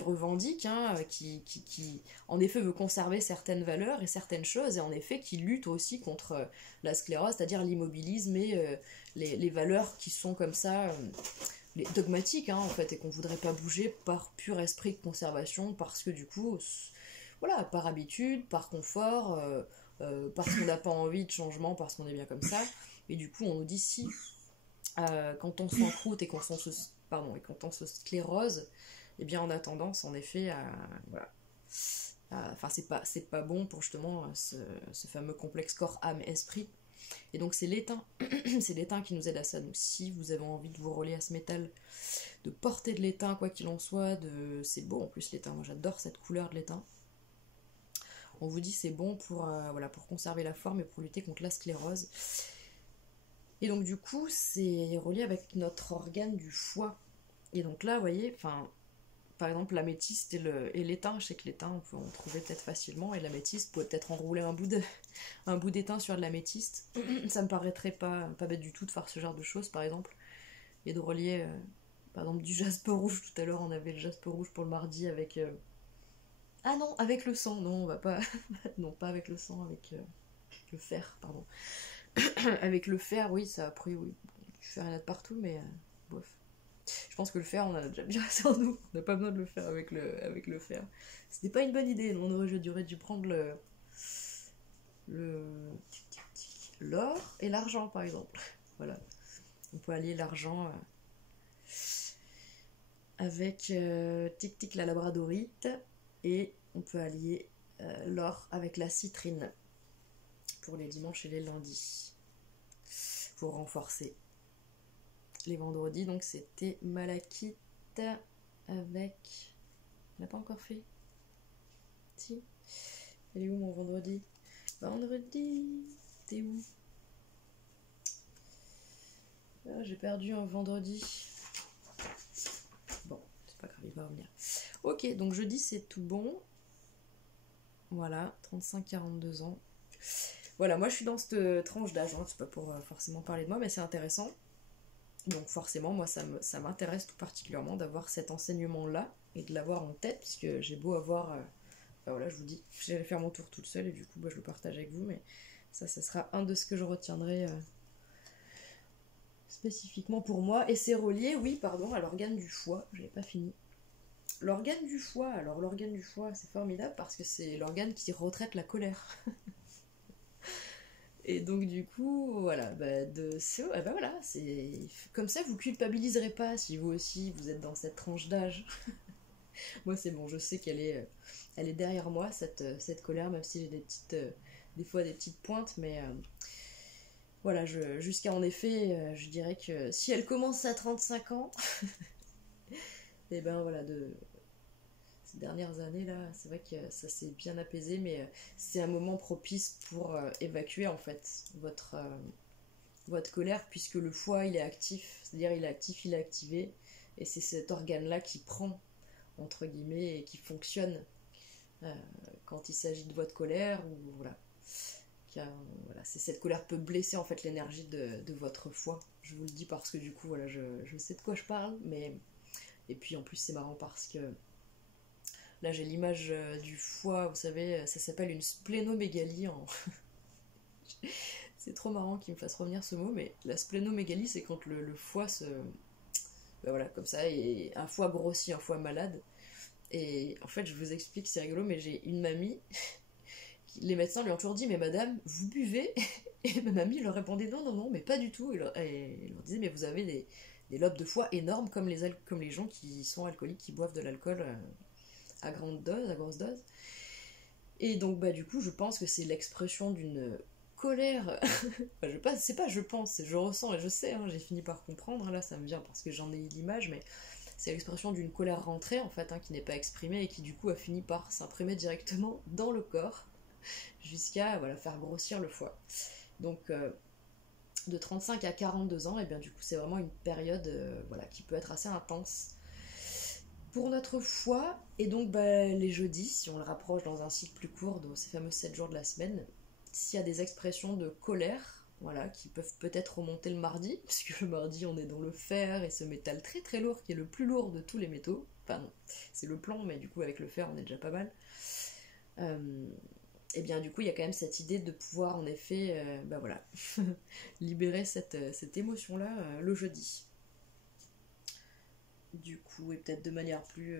revendique, qui en effet veut conserver certaines valeurs et certaines choses, et en effet qui lutte aussi contre la sclérose, c'est-à-dire l'immobilisme et les valeurs qui sont comme ça, les dogmatiques en fait, et qu'on voudrait pas bouger par pur esprit de conservation, parce que du coup, voilà, par habitude, par confort, parce qu'on n'a pas envie de changement, parce qu'on est bien comme ça. Et du coup, on nous dit si, quand on s'encroute et quand on se sclérose, eh bien, on a tendance, en effet, à... Voilà. Enfin, c'est pas bon pour justement ce fameux complexe corps-âme-esprit. Et donc, c'est l'étain. C'est l'étain qui nous aide à ça. Donc, si vous avez envie de vous relier à ce métal, de porter de l'étain, quoi qu'il en soit, c'est beau en plus l'étain. Moi, j'adore cette couleur de l'étain. On vous dit c'est bon pour conserver la forme et pour lutter contre la sclérose. Et donc du coup, c'est relié avec notre organe du foie. Et donc là, vous voyez, par exemple, l'améthyste et l'étain, je sais que l'étain, on peut en trouver peut-être facilement, et l'améthyste, vous pouvez peut-être enrouler un bout d'étain sur de l'améthyste. Ça me paraîtrait pas bête du tout de faire ce genre de choses, par exemple, et de relier, par exemple, du jaspe rouge. Tout à l'heure, on avait le jaspe rouge pour le mardi avec... Ah non, avec le sang, non, on va pas... non, pas avec le sang, avec le fer, pardon. Avec le fer, oui, ça a pris, oui. Du fer, il y en a de partout, mais bof. Je pense que le fer, on en a déjà bien assez en nous. On n'a pas besoin de le faire avec le fer. C'était pas une bonne idée. J'aurais dû prendre l'or et l'argent, par exemple. Voilà. On peut allier l'argent avec tic-tic la labradorite, et on peut allier l'or avec la citrine pour les dimanches et les lundis, pour renforcer. Les vendredis, donc c'était malachite avec... On n'a pas encore fait? Si. Elle est où mon vendredi? Vendredi, t'es où? Ah, j'ai perdu un vendredi. Bon, c'est pas grave, il va revenir. Ok, donc jeudi c'est tout bon. Voilà, 35-42 ans. Voilà, moi je suis dans cette tranche d'âge, c'est pas pour forcément parler de moi, mais c'est intéressant. Donc forcément, moi ça m'intéresse tout particulièrement d'avoir cet enseignement-là et de l'avoir en tête, puisque j'ai beau avoir... voilà, je vous dis, j'allais faire mon tour toute seule et du coup je le partage avec vous, mais ça sera un de ce que je retiendrai spécifiquement pour moi. Et c'est relié, oui, pardon, à l'organe du foie, je n'ai pas fini. L'organe du foie, c'est formidable parce que c'est l'organe qui retraite la colère. Et donc du coup, voilà, voilà, c'est comme ça vous culpabiliserez pas si vous aussi vous êtes dans cette tranche d'âge. Moi c'est bon, je sais qu'elle est derrière moi cette colère, même si j'ai des fois des petites pointes, mais voilà, jusqu'à en effet, je dirais que si elle commence à 35 ans, et ben voilà, ces dernières années là, c'est vrai que ça s'est bien apaisé, mais c'est un moment propice pour évacuer en fait votre colère, puisque le foie il est actif, c'est-à-dire il est actif, il est activé, et c'est cet organe là qui prend entre guillemets et qui fonctionne quand il s'agit de votre colère, ou voilà. C'est cette colère peut blesser en fait l'énergie de votre foie. Je vous le dis parce que du coup voilà, je sais de quoi je parle, mais et puis en plus c'est marrant parce que Là j'ai l'image du foie, vous savez, ça s'appelle une splénomégalie en... C'est trop marrant qu'il me fasse revenir ce mot, mais la splénomégalie c'est quand le foie se... Ben voilà, comme ça, et un foie grossi, un foie malade. Et en fait je vous explique, c'est rigolo, mais j'ai une mamie, les médecins lui ont toujours dit mais madame, vous buvez? Et ma mamie leur répondait non, non, non, mais pas du tout. Et elle leur disait mais vous avez des lobes de foie énormes comme comme les gens qui sont alcooliques, qui boivent de l'alcool à grande dose, à grosse dose. Et donc bah du coup je pense que c'est l'expression d'une colère. Enfin, c'est pas je pense, c'est je ressens et je sais, hein, j'ai fini par comprendre, là ça me vient parce que j'en ai eu l'image, mais c'est l'expression d'une colère rentrée en fait, hein, qui n'est pas exprimée et qui du coup a fini par s'imprimer directement dans le corps jusqu'à voilà, faire grossir le foie. Donc de 35 à 42 ans, et bien du coup c'est vraiment une période voilà, qui peut être assez intense pour notre foie. Et donc bah, les jeudis, si on le rapproche dans un cycle plus court de ces fameux 7 jours de la semaine, s'il y a des expressions de colère, voilà, qui peuvent peut-être remonter le mardi, puisque le mardi on est dans le fer et ce métal très très lourd qui est le plus lourd de tous les métaux. Enfin non, c'est le plomb, mais du coup avec le fer on est déjà pas mal. Et bien du coup il y a quand même cette idée de pouvoir en effet bah voilà, libérer cette émotion-là le jeudi. Du coup, et peut-être de manière plus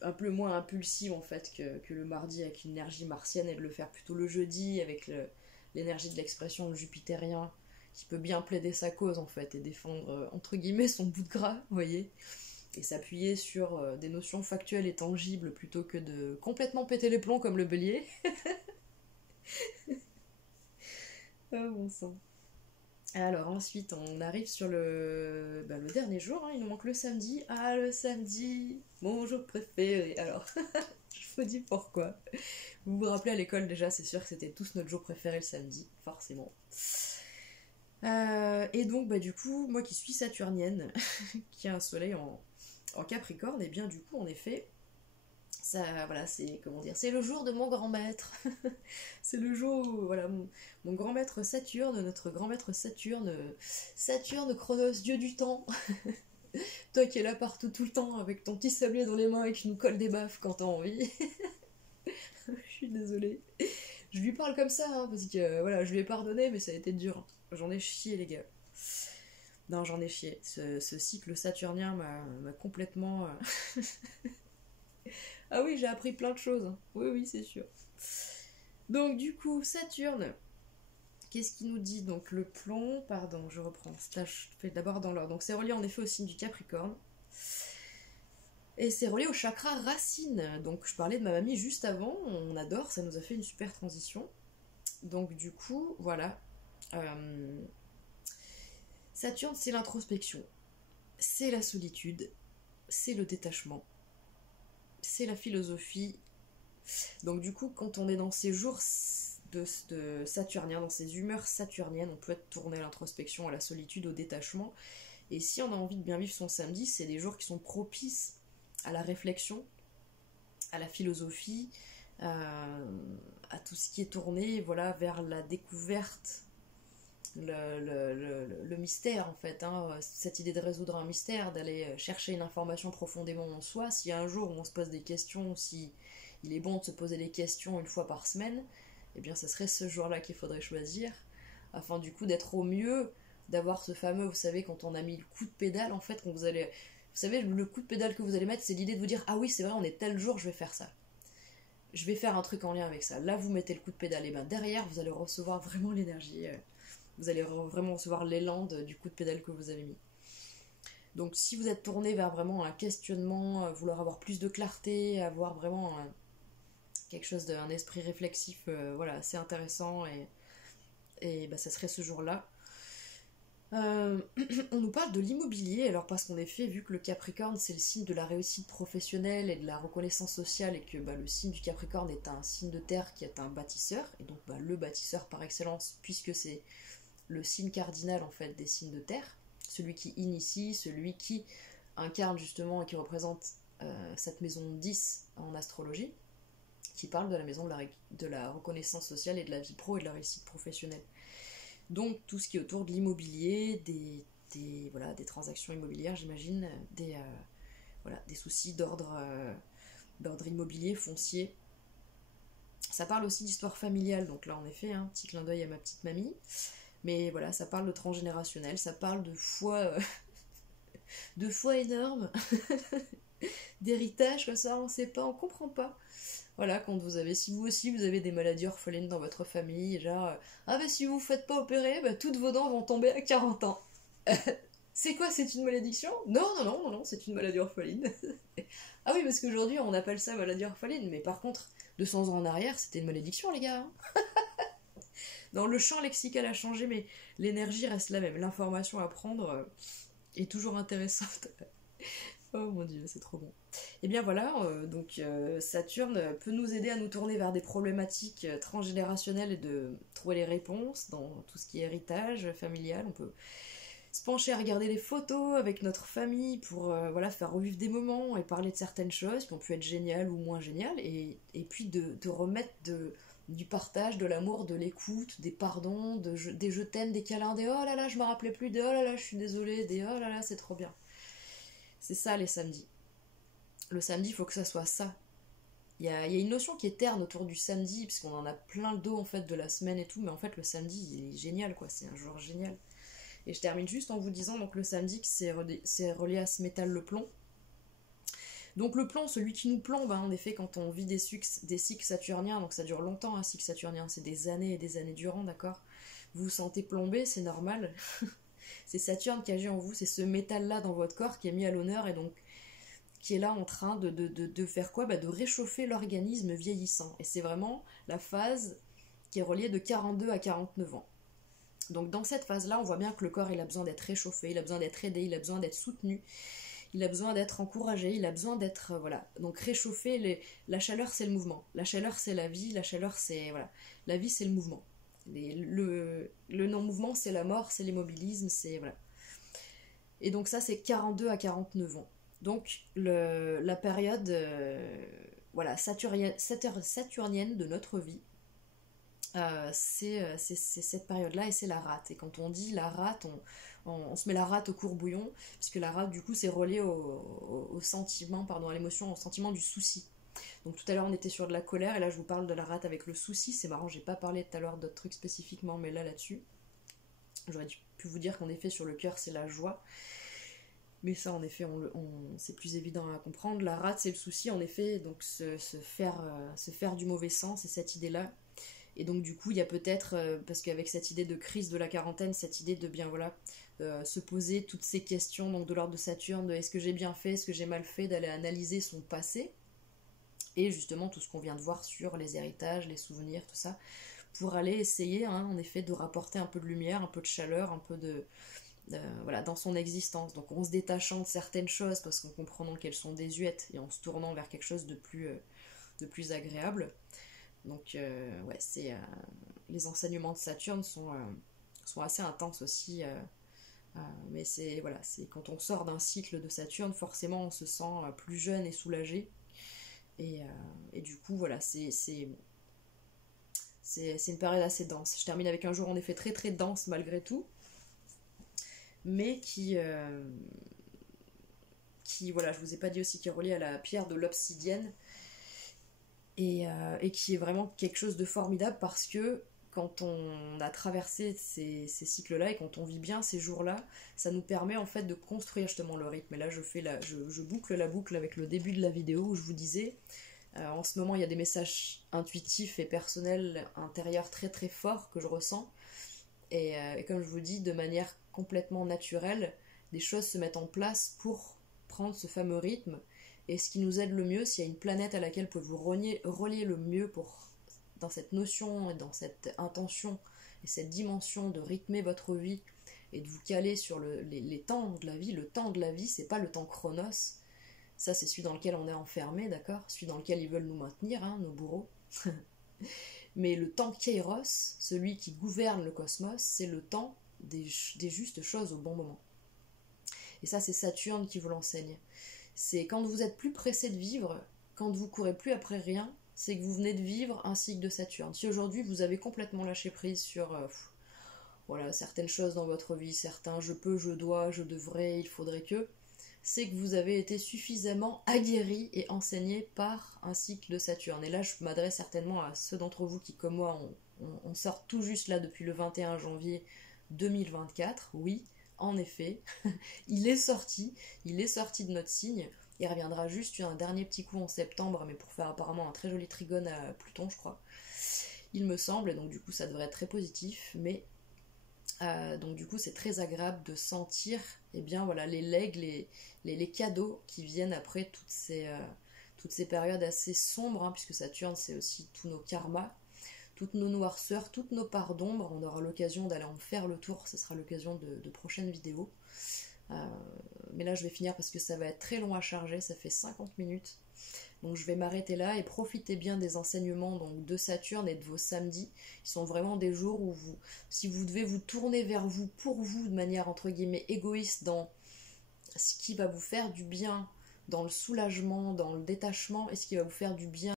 un peu moins impulsive en fait que le mardi avec une énergie martienne, et de le faire plutôt le jeudi avec l'énergie de l'expression jupitérien qui peut bien plaider sa cause en fait et défendre entre guillemets son bout de gras, vous voyez, et s'appuyer sur des notions factuelles et tangibles plutôt que de complètement péter les plombs comme le bélier. Ah bon sang. Alors ensuite on arrive sur le dernier jour, hein, il nous manque le samedi. Ah le samedi, mon jour préféré. Alors, je vous dis pourquoi. Vous vous rappelez à l'école déjà, c'est sûr que c'était tous notre jour préféré le samedi, forcément. Et donc bah du coup, moi qui suis saturnienne, qui a un soleil en Capricorne, et bien du coup en effet, ça, voilà, c'est comment dire, c'est le jour de mon grand maître. C'est le jour où, voilà, mon grand maître Saturne, notre grand maître Saturne, Saturne Chronos, dieu du temps. Toi qui es là partout tout le temps avec ton petit sablier dans les mains et qui nous colle des baffes quand t'as envie. Je suis désolée. Je lui parle comme ça, hein, parce que voilà, je lui ai pardonné, mais ça a été dur. J'en ai chié, les gars. Non, j'en ai chié. Ce cycle saturnien m'a complètement. Ah oui, j'ai appris plein de choses, hein. Oui, oui, c'est sûr. Donc, du coup, Saturne, qu'est-ce qu'il nous dit? Donc, le plomb, pardon, je reprends. Ça, je fais d'abord dans l'ordre. Donc, c'est relié en effet au signe du Capricorne. Et c'est relié au chakra racine. Donc, je parlais de ma mamie juste avant. On adore, ça nous a fait une super transition. Donc, du coup, voilà. Saturne, c'est l'introspection. C'est la solitude. C'est le détachement. C'est la philosophie. Donc du coup, quand on est dans ces jours de saturnien, dans ces humeurs saturniennes, on peut être tourné à l'introspection, à la solitude, au détachement. Et si on a envie de bien vivre son samedi, c'est des jours qui sont propices à la réflexion, à la philosophie, à tout ce qui est tourné, voilà, vers la découverte, le mystère en fait, hein, cette idée de résoudre un mystère, d'aller chercher une information profondément en soi. S'il y a un jour où on se pose des questions, si il est bon de se poser des questions une fois par semaine, eh bien ce serait ce jour-là qu'il faudrait choisir, afin du coup d'être au mieux, d'avoir ce fameux, vous savez, quand on a mis le coup de pédale, en fait, quand vous allez... Vous savez, le coup de pédale que vous allez mettre, c'est l'idée de vous dire « Ah oui, c'est vrai, on est tel jour, je vais faire ça. Je vais faire un truc en lien avec ça. » Là, vous mettez le coup de pédale, et bien derrière, vous allez recevoir vraiment l'énergie... vous allez vraiment recevoir l'élan du coup de pédale que vous avez mis. Donc si vous êtes tourné vers vraiment un questionnement, vouloir avoir plus de clarté, avoir vraiment quelque chose d'un esprit réflexif, voilà, assez intéressant, et bah, ça serait ce jour-là. On nous parle de l'immobilier, alors parce qu'en effet, vu que le Capricorne c'est le signe de la réussite professionnelle et de la reconnaissance sociale, et que bah, le signe du Capricorne est un signe de terre qui est un bâtisseur, et donc bah, le bâtisseur par excellence, puisque c'est le signe cardinal en fait des signes de terre, celui qui initie, celui qui incarne justement et qui représente cette maison 10 en astrologie, qui parle de la maison de la reconnaissance sociale et de la vie pro et de la réussite professionnelle. Donc tout ce qui est autour de l'immobilier, voilà, des transactions immobilières, j'imagine, des soucis d'ordre d'ordre immobilier, foncier. Ça parle aussi d'histoire familiale, donc là en effet, un petit clin d'œil à ma petite mamie. Mais voilà, ça parle de transgénérationnel, ça parle de foi énorme, d'héritage comme ça, on sait pas, on comprend pas. Voilà, quand si vous aussi vous avez des maladies orphelines dans votre famille, genre, ah bah si vous vous faites pas opérer, bah toutes vos dents vont tomber à 40 ans. C'est quoi, c'est une malédiction? Non, non, non, non, non, c'est une maladie orpheline. Ah oui, parce qu'aujourd'hui on appelle ça maladie orpheline, mais par contre, 200 ans en arrière, c'était une malédiction, les gars. Dans le champ lexical a changé, mais l'énergie reste la même. L'information à prendre est toujours intéressante. Oh mon dieu, c'est trop bon. Et bien voilà, Saturne peut nous aider à nous tourner vers des problématiques transgénérationnelles et de trouver les réponses dans tout ce qui est héritage familial. On peut se pencher à regarder des photos avec notre famille pour faire revivre des moments et parler de certaines choses qui ont pu être géniales ou moins géniales, et puis de remettre du partage, de l'amour, de l'écoute, des pardons, des je t'aime, des câlins, des oh là là, je me rappelais plus, des oh là là, je suis désolée, des oh là là, c'est trop bien. C'est ça les samedis. Le samedi, il faut que ça soit ça. Il y a une notion qui est terne autour du samedi, puisqu'on en a plein le dos en fait de la semaine et tout, mais en fait le samedi, il est génial quoi, c'est un jour génial. Et je termine juste en vous disant donc le samedi que c'est relié à ce métal le plomb. Donc le plomb, celui qui nous plombe, en effet, quand on vit des cycles saturniens, donc ça dure longtemps un cycle saturnien, c'est des années et des années durant, d'accord. Vous vous sentez plombé, c'est normal. C'est Saturne qui agit en vous, c'est ce métal-là dans votre corps qui est mis à l'honneur et donc qui est là en train de faire quoi? De réchauffer l'organisme vieillissant. Et c'est vraiment la phase qui est reliée de 42 à 49 ans. Donc dans cette phase-là, on voit bien que le corps il a besoin d'être réchauffé, il a besoin d'être aidé, il a besoin d'être soutenu, il a besoin d'être encouragé, il a besoin d'être voilà. Donc réchauffer, la chaleur c'est le mouvement, la chaleur c'est la vie, la chaleur c'est voilà, la vie c'est le mouvement. Le non-mouvement c'est la mort, c'est l'immobilisme, c'est voilà. Et donc ça c'est 42 à 49 ans. Donc la période saturnienne de notre vie. C'est cette période-là et c'est la rate. Et quand on dit la rate, on se met la rate au courbouillon, puisque la rate, du coup, c'est relié au sentiment, pardon, à l'émotion, au sentiment du souci. Donc tout à l'heure, on était sur de la colère, et là, je vous parle de la rate avec le souci. C'est marrant, j'ai pas parlé tout à l'heure d'autres trucs spécifiquement, mais là-dessus, j'aurais pu vous dire qu'en effet, sur le cœur, c'est la joie. Mais ça, en effet, c'est plus évident à comprendre. La rate, c'est le souci, en effet, donc se faire du mauvais sens, c'est cette idée-là. Et donc du coup, il y a peut-être, parce qu'avec cette idée de crise de la quarantaine, cette idée de bien voilà, se poser toutes ces questions donc de l'ordre de Saturne, de est-ce que j'ai bien fait, est-ce que j'ai mal fait, d'aller analyser son passé, et justement tout ce qu'on vient de voir sur les héritages, les souvenirs, tout ça, pour aller essayer, en effet, de rapporter un peu de lumière, un peu de chaleur, un peu voilà, dans son existence. Donc en se détachant de certaines choses, parce qu'en comprenant qu'elles sont désuètes, et en se tournant vers quelque chose de plus agréable. Donc les enseignements de Saturne sont assez intenses aussi, mais c'est quand on sort d'un cycle de Saturne, forcément on se sent plus jeune et soulagé, et du coup voilà, c'est une période assez dense. Je termine avec un jour en effet très très dense malgré tout, mais qui voilà, je vous ai pas dit aussi, qui est relié à la pierre de l'obsidienne. Et qui est vraiment quelque chose de formidable, parce que quand on a traversé ces cycles-là et quand on vit bien ces jours-là, ça nous permet en fait de construire justement le rythme. Et là, je boucle la boucle avec le début de la vidéo où je vous disais, en ce moment, il y a des messages intuitifs et personnels intérieurs très très forts que je ressens. Et comme je vous dis, de manière complètement naturelle, des choses se mettent en place pour prendre ce fameux rythme. Et ce qui nous aide le mieux, s'il y a une planète à laquelle vous pouvez vous relier le mieux dans cette notion et dans cette intention et cette dimension de rythmer votre vie et de vous caler sur les temps de la vie. Le temps de la vie, c'est pas le temps chronos. Ça, c'est celui dans lequel on est enfermé, d'accord? Celui dans lequel ils veulent nous maintenir, nos bourreaux. Mais le temps kairos, celui qui gouverne le cosmos, c'est le temps des justes choses au bon moment. Et ça, c'est Saturne qui vous l'enseigne. C'est quand vous êtes plus pressé de vivre, quand vous courez plus après rien, c'est que vous venez de vivre un cycle de Saturne. Si aujourd'hui vous avez complètement lâché prise sur voilà, certaines choses dans votre vie, certains je peux, je dois, je devrais, il faudrait que, c'est que vous avez été suffisamment aguerri et enseigné par un cycle de Saturne. Et là, je m'adresse certainement à ceux d'entre vous qui, comme moi, on sort tout juste là depuis le 21 janvier 2024. Oui, en effet, il est sorti de notre signe. Il reviendra juste un dernier petit coup en septembre, mais pour faire apparemment un très joli trigone à Pluton, je crois. Il me semble, et donc du coup ça devrait être très positif, mais donc du coup c'est très agréable de sentir eh bien, voilà, les legs, les cadeaux qui viennent après toutes ces périodes assez sombres, hein, puisque Saturne c'est aussi tous nos karmas, toutes nos noirceurs, toutes nos parts d'ombre. On aura l'occasion d'aller en faire le tour, ce sera l'occasion de prochaines vidéos. Mais là je vais finir parce que ça va être très long à charger, ça fait 50 minutes. Donc je vais m'arrêter là et profitez bien des enseignements donc, de Saturne et de vos samedis. Ils sont vraiment des jours où si vous devez vous tourner vers vous, pour vous, de manière entre guillemets égoïste, dans ce qui va vous faire du bien, dans le soulagement, dans le détachement, et ce qui va vous faire du bien